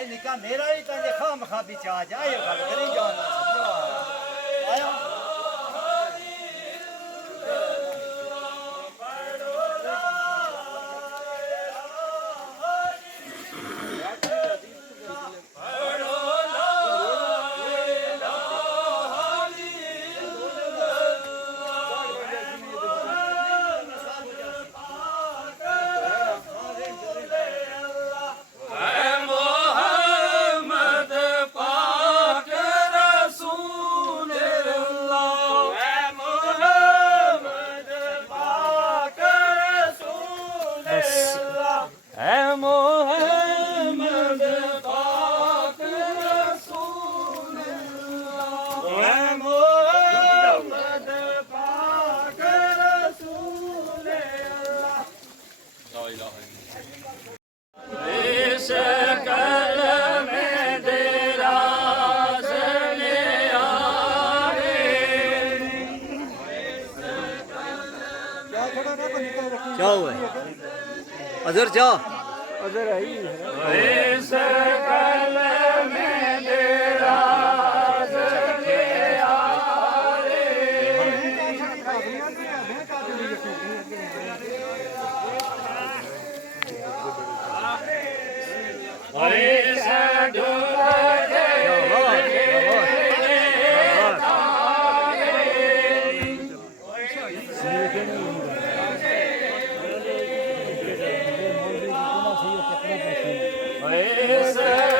भाई निका मेरा ही तंजे खाम खा बिचा जाए गल करी जाना आया जाओ अजर जा अजर आई इस कल में तेरा चले आरे इस Yes, sir.